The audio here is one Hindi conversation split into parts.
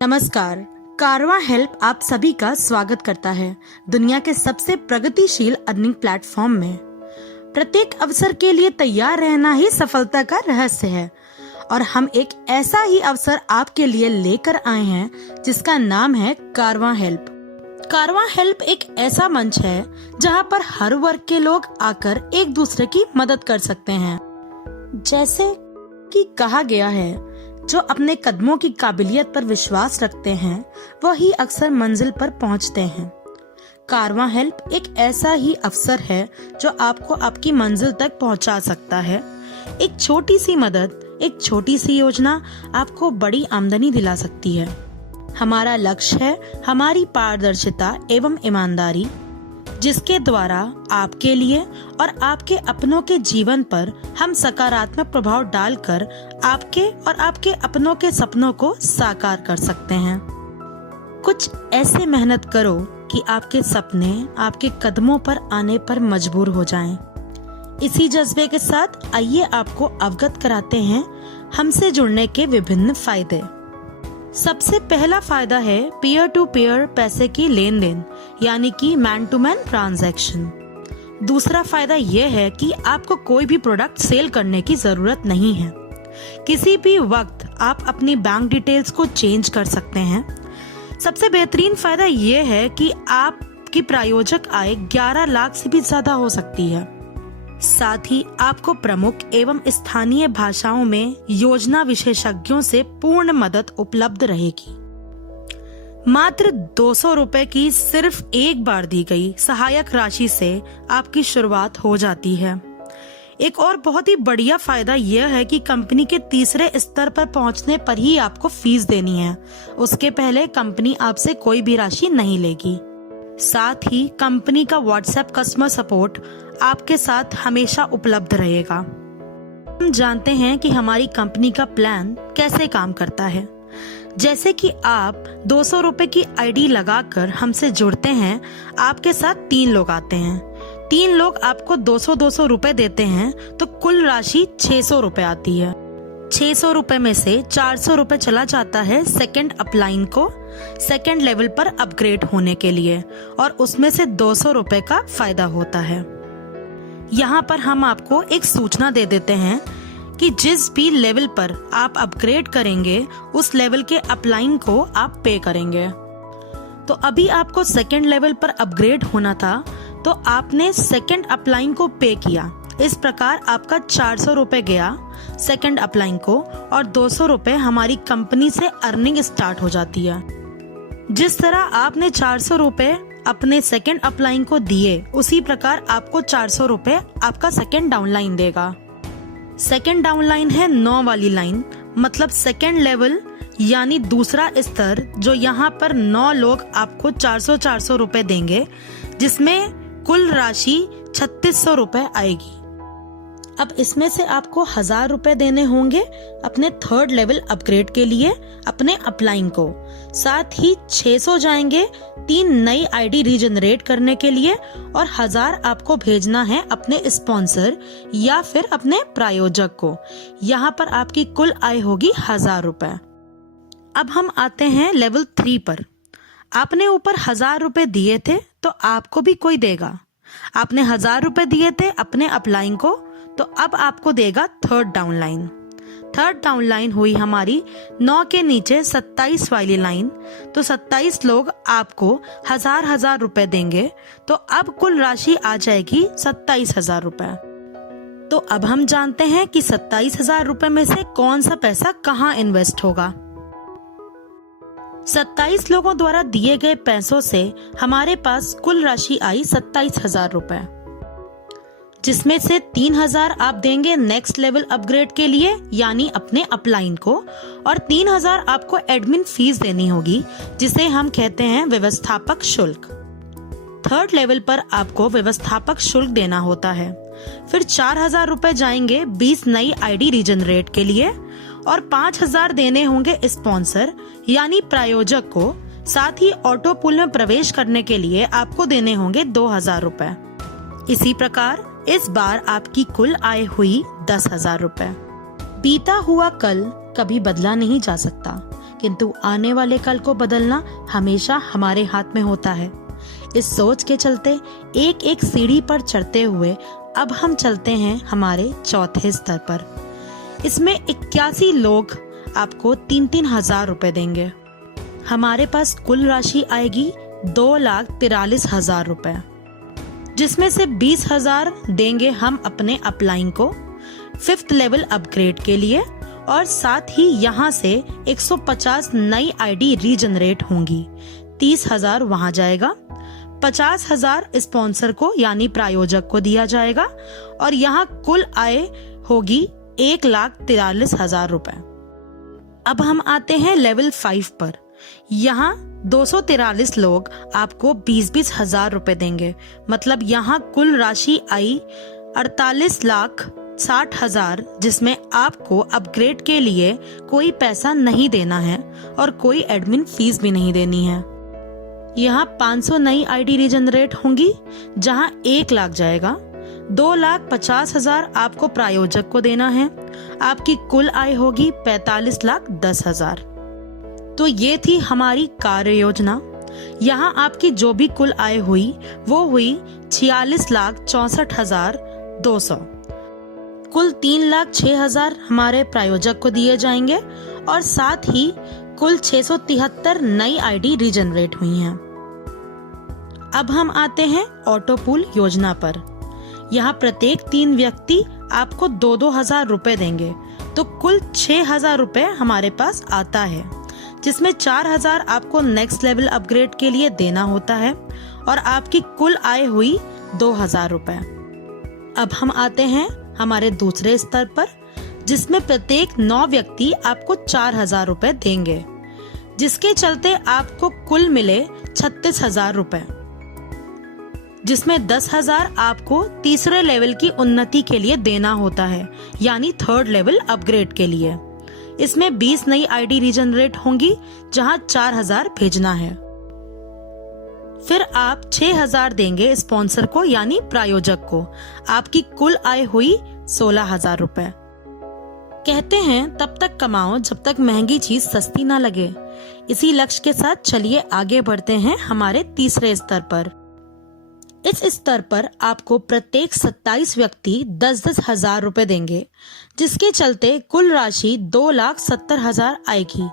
नमस्कार। कारवां हेल्प आप सभी का स्वागत करता है दुनिया के सबसे प्रगतिशील अर्निंग प्लेटफॉर्म में। प्रत्येक अवसर के लिए तैयार रहना ही सफलता का रहस्य है और हम एक ऐसा ही अवसर आपके लिए लेकर आए हैं जिसका नाम है कारवां हेल्प। कारवां हेल्प एक ऐसा मंच है जहां पर हर वर्ग के लोग आकर एक दूसरे की मदद कर सकते हैं। जैसे कि कहा गया है, जो अपने कदमों की काबिलियत पर विश्वास रखते हैं वही अक्सर मंजिल पर पहुंचते हैं। कारवां हेल्प एक ऐसा ही अवसर है जो आपको आपकी मंजिल तक पहुंचा सकता है। एक छोटी सी मदद, एक छोटी सी योजना आपको बड़ी आमदनी दिला सकती है। हमारा लक्ष्य है हमारी पारदर्शिता एवं ईमानदारी, जिसके द्वारा आपके लिए और आपके अपनों के जीवन पर हम सकारात्मक प्रभाव डालकर आपके और आपके अपनों के सपनों को साकार कर सकते हैं। कुछ ऐसे मेहनत करो कि आपके सपने आपके कदमों पर आने पर मजबूर हो जाएं। इसी जज्बे के साथ आइए आपको अवगत कराते हैं हमसे जुड़ने के विभिन्न फायदे। सबसे पहला फायदा है पीयर टू पीयर पैसे की लेन देन, यानी कि मैन टू मैन ट्रांजैक्शन। दूसरा फायदा यह है कि आपको कोई भी प्रोडक्ट सेल करने की जरूरत नहीं है। किसी भी वक्त आप अपनी बैंक डिटेल्स को चेंज कर सकते हैं। सबसे बेहतरीन फायदा यह है कि आपकी प्रायोजक आय 11 लाख से भी ज्यादा हो सकती है। साथ ही आपको प्रमुख एवं स्थानीय भाषाओं में योजना विशेषज्ञों से पूर्ण मदद उपलब्ध रहेगी। मात्र 200 रुपए की सिर्फ एक बार दी गई सहायक राशि से आपकी शुरुआत हो जाती है। एक और बहुत ही बढ़िया फायदा यह है कि कंपनी के तीसरे स्तर पर पहुंचने पर ही आपको फीस देनी है। उसके पहले कंपनी आपसे कोई भी राशि नहीं लेगी। साथ ही कंपनी का व्हाट्सएप कस्टमर सपोर्ट आपके साथ हमेशा उपलब्ध रहेगा। हम जानते हैं कि हमारी कंपनी का प्लान कैसे काम करता है। जैसे कि आप 200 रुपए की आईडी लगाकर हमसे जुड़ते हैं, आपके साथ 3 लोग आते हैं। 3 लोग आपको 200-200 रुपए देते हैं तो कुल राशि 600 रुपए आती है। 600 रुपए में से 400 रुपए चला जाता है सेकंड अपलाइन को सेकंड लेवल पर अपग्रेड होने के लिए और उसमें से 200 रुपए का फायदा होता है। यहाँ पर हम आपको एक सूचना दे देते हैं कि जिस भी लेवल पर आप अपग्रेड करेंगे उस लेवल के अपलाइन को आप पे करेंगे। तो अभी आपको सेकंड लेवल पर अपग्रेड होना था तो आपने सेकंड अपलाइन को पे किया। इस प्रकार आपका 400 रुपए गया सेकंड अपलाइन को और 200 रुपए हमारी कंपनी से अर्निंग स्टार्ट हो जाती है। जिस तरह आपने 400 रुपए अपने सेकंड अपलाइन को दिए, उसी प्रकार आपको 400 रुपए आपका सेकंड डाउनलाइन देगा। सेकंड डाउनलाइन है 9 वाली लाइन, मतलब सेकंड लेवल यानी दूसरा स्तर, जो यहाँ पर 9 लोग आपको 400-400 रुपए देंगे, जिसमें कुल राशि 3600 रुपए आएगी। अब इसमें से आपको 1000 रुपए देने होंगे अपने थर्ड लेवल अपग्रेड के लिए अपने अपलाइन को। साथ ही 600 जाएंगे 3 नई आईडी रीजनरेट करने के लिए और 1000 आपको भेजना है अपने स्पॉन्सर या फिर अपने प्रायोजक को। यहाँ पर आपकी कुल आय होगी 1000 रुपए। अब हम आते हैं लेवल 3 पर। आपने ऊपर 1000 रुपए दिए थे तो आपको भी कोई देगा। आपने 1000 रुपए दिए थे अपने अपलाइन को तो अब आपको देगा थर्ड डाउनलाइन। थर्ड डाउनलाइन हुई हमारी 9 के नीचे 27 वाली लाइन, तो 27 लोग आपको 1000 रुपए देंगे तो अब कुल राशि आ जाएगी 27,000 रुपए। तो अब हम जानते हैं कि 27,000 रुपए में से कौन सा पैसा कहाँ इन्वेस्ट होगा। 27 लोगों द्वारा दिए गए पैसों से हमारे पास कुल राशि आई 27,000 रुपए, जिसमें से 3,000 आप देंगे नेक्स्ट लेवल अपग्रेड के लिए यानी अपने अपलाइन को और 3,000 आपको एडमिन फीस देनी होगी, जिसे हम कहते हैं व्यवस्थापक शुल्क। थर्ड लेवल पर आपको व्यवस्थापक शुल्क देना होता है। फिर 4,000 रुपए जाएंगे 20 नई आईडी रीजनरेट के लिए और 5,000 देने होंगे स्पॉन्सर यानी प्रायोजक को। साथ ही ऑटो पूल में प्रवेश करने के लिए आपको देने होंगे 2,000 रुपए। इसी प्रकार इस बार आपकी कुल आय हुई 10,000 रुपए। बीता हुआ कल कभी बदला नहीं जा सकता, किंतु आने वाले कल को बदलना हमेशा हमारे हाथ में होता है। इस सोच के चलते एक एक सीढ़ी पर चढ़ते हुए अब हम चलते हैं हमारे चौथे स्तर पर। इसमें 81 लोग आपको 3-3 हजार रुपए देंगे। हमारे पास कुल राशि आएगी 2,43,000 रुपए, जिसमें से 20,000 देंगे हम अपने अपलाइन को 5th लेवल अपग्रेड के लिए, और साथ ही यहाँ से 150 नई आईडी रीजनरेट होंगी। 30,000 वहां जाएगा, 50,000 स्पॉन्सर को यानी प्रायोजक को दिया जाएगा, और यहाँ कुल आय होगी 1,43,000 रुपए। अब हम आते हैं लेवल 5 पर। यहाँ 243 लोग आपको 20-20 हजार रुपए देंगे। मतलब यहाँ कुल राशि आई 48,60,000, जिसमें आपको अपग्रेड के लिए कोई पैसा नहीं देना है और कोई एडमिन फीस भी नहीं देनी है। यहाँ 500 नई आईडी रीजनरेट होंगी, जहाँ 1 लाख जाएगा। 2,50,000 आपको प्रायोजक को देना है। आपकी कुल आय होगी 45,10,000। तो ये थी हमारी कार्य योजना। यहाँ आपकी जो भी कुल आय हुई वो हुई 46,64,200। कुल 3,06,000 हमारे प्रायोजक को दिए जाएंगे, और साथ ही कुल 673 नई आईडी रीजनरेट हुई हैं। अब हम आते हैं ऑटो पूल योजना पर। यहाँ प्रत्येक 3 व्यक्ति आपको 2-2 हजार रुपए देंगे, तो कुल 6,000 रुपए हमारे पास आता है, जिसमें 4,000 आपको नेक्स्ट लेवल अपग्रेड के लिए देना होता है, और आपकी कुल आय हुई 2,000 रुपए। अब हम आते हैं हमारे दूसरे स्तर पर, जिसमें प्रत्येक 9 व्यक्ति आपको 4,000 रुपए देंगे, जिसके चलते आपको कुल मिले 36,000 रुपए, जिसमें 10,000 आपको तीसरे लेवल की उन्नति के लिए देना होता है, यानी 3rd लेवल अपग्रेड के लिए। इसमें 20 नई आईडी रीजनरेट होंगी, जहां 4,000 भेजना है। फिर आप 6,000 देंगे स्पॉन्सर को यानी प्रायोजक को। आपकी कुल आय हुई 16,000 रुपए। कहते हैं तब तक कमाओ जब तक महंगी चीज सस्ती ना लगे। इसी लक्ष्य के साथ चलिए आगे बढ़ते हैं हमारे तीसरे स्तर पर। इस स्तर पर आपको प्रत्येक 27 व्यक्ति 10-10 हजार रुपए देंगे, जिसके चलते कुल राशि 2,70,000 आएगी।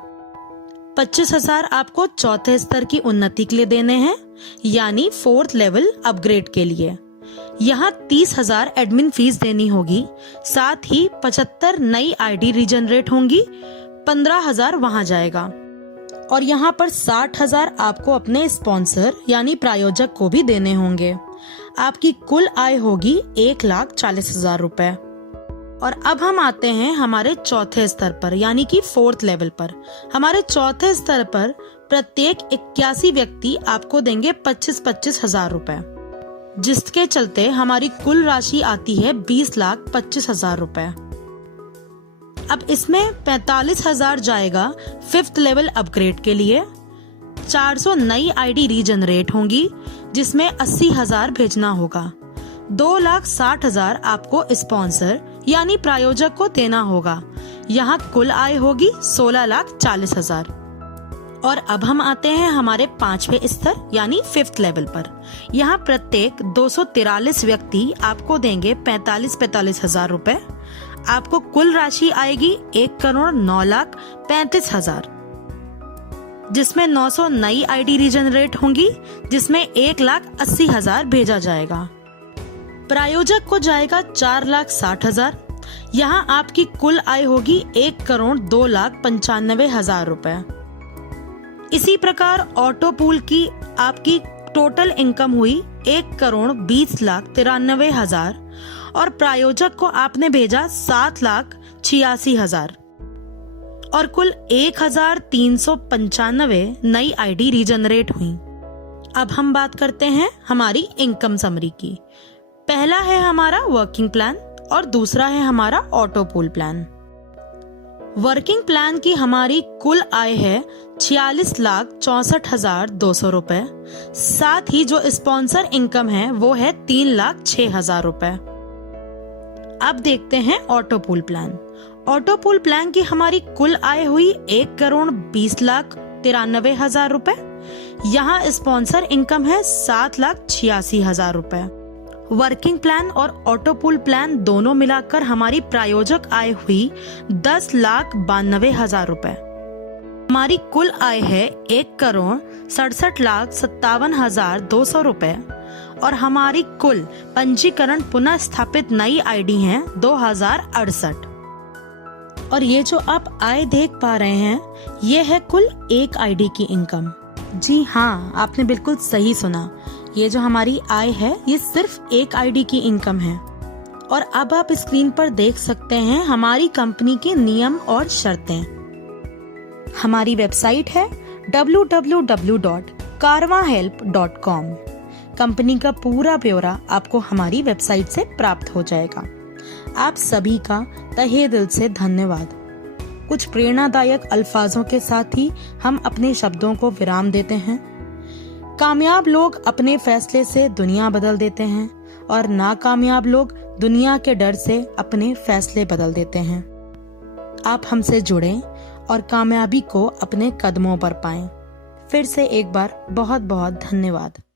25,000 आपको चौथे स्तर की उन्नति के लिए देने हैं, यानी 4th लेवल अपग्रेड के लिए। यहाँ 30,000 एडमिन फीस देनी होगी। साथ ही 75 नई आईडी रीजनरेट होंगी, 15,000 वहां जाएगा, और यहाँ पर 60,000 आपको अपने स्पॉन्सर यानी प्रायोजक को भी देने होंगे। आपकी कुल आय होगी 1,40,000 रुपए। और अब हम आते हैं हमारे चौथे स्तर पर, यानी कि 4th लेवल पर। हमारे चौथे स्तर पर प्रत्येक 81 व्यक्ति आपको देंगे 25-25 हजार रुपए, जिसके चलते हमारी कुल राशि आती है 20,25,000 रुपए। अब इसमें 45,000 जाएगा 5th लेवल अपग्रेड के लिए। 400 नई आईडी रीजनरेट होंगी, जिसमें 80,000 भेजना होगा। 2,60,000 आपको स्पॉन्सर यानी प्रायोजक को देना होगा। यहाँ कुल आय होगी 16,40,000। और अब हम आते हैं हमारे 5वें स्तर यानी 5th लेवल पर। यहाँ प्रत्येक 243 व्यक्ति आपको देंगे 45,45,000 रुपए। आपको कुल राशि आएगी 1,09,35,000, जिसमें 900 नई आईडी रीजनरेट होंगी, जिसमें 1,80,000 भेजा जाएगा। प्रायोजक को जाएगा 4,60,000। यहाँ आपकी कुल आय होगी 1,02,95,000 रुपए। इसी प्रकार ऑटो पूल की आपकी टोटल इनकम हुई 1,20,93,000, और प्रायोजक को आपने भेजा 7,86,000, और कुल 1,395 नई आईडी रीजनरेट हुई। अब हम बात करते हैं हमारी इनकम समरी की। पहला है हमारा वर्किंग प्लान और दूसरा है हमारा auto pool plan. Working plan की हमारी कुल आय है 46,64,200 रुपए। साथ ही जो स्पॉन्सर इनकम है वो है 3,06,000 रुपए। अब देखते हैं auto pool plan. Auto pool plan की हमारी कुल आय हुई 1,20,93,000 रुपए। यहाँ स्पॉन्सर इनकम है 7,86,000 रुपए। वर्किंग प्लान और ऑटो पूल प्लान दोनों मिलाकर हमारी प्रायोजक आय हुई 10,92,000 रुपए। हमारी कुल आय है 1,67,57,200 रुपए और हमारी कुल पंजीकरण पुनः स्थापित नई आईडी है 2068। और ये जो आप आय देख पा रहे हैं, ये है कुल एक आईडी की इनकम। जी हाँ, आपने बिल्कुल सही सुना। ये जो हमारी आय है, ये सिर्फ एक आईडी की इनकम है। और अब आप स्क्रीन पर देख सकते हैं हमारी कंपनी के नियम और शर्तें। हमारी वेबसाइट है www.karwahelp.com। कंपनी का पूरा ब्यौरा आपको हमारी वेबसाइट से प्राप्त हो जाएगा। आप सभी का तहे दिल से धन्यवाद। कुछ प्रेरणादायक अल्फाजों के साथ ही हम अपने शब्दों को विराम देते हैं। कामयाब लोग अपने फैसले से दुनिया बदल देते हैं और नाकामयाब लोग दुनिया के डर से अपने फैसले बदल देते हैं। आप हमसे जुड़ें और कामयाबी को अपने कदमों पर पाएं। फिर से एक बार बहुत बहुत धन्यवाद।